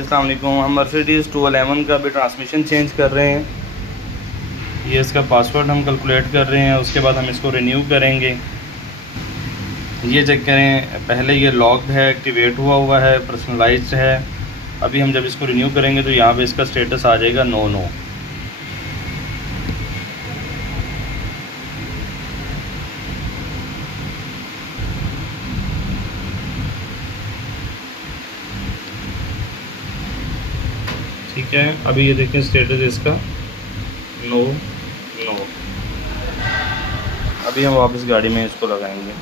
अस्सलाम वालेकुम। हम मर्सिडीज़ 211 का भी ट्रांसमिशन चेंज कर रहे हैं। ये इसका पासवर्ड हम कैलकुलेट कर रहे हैं, उसके बाद हम इसको रिन्यू करेंगे। ये चेक करें, पहले ये लॉक्ड है, एक्टिवेट हुआ है, पर्सनलाइज्ड है। अभी हम जब इसको रिन्यू करेंगे तो यहाँ पे इसका स्टेटस आ जाएगा नो नो। ठीक है, अभी ये देखें स्टेटस इसका नो नो। अभी हम वापस गाड़ी में इसको लगाएंगे।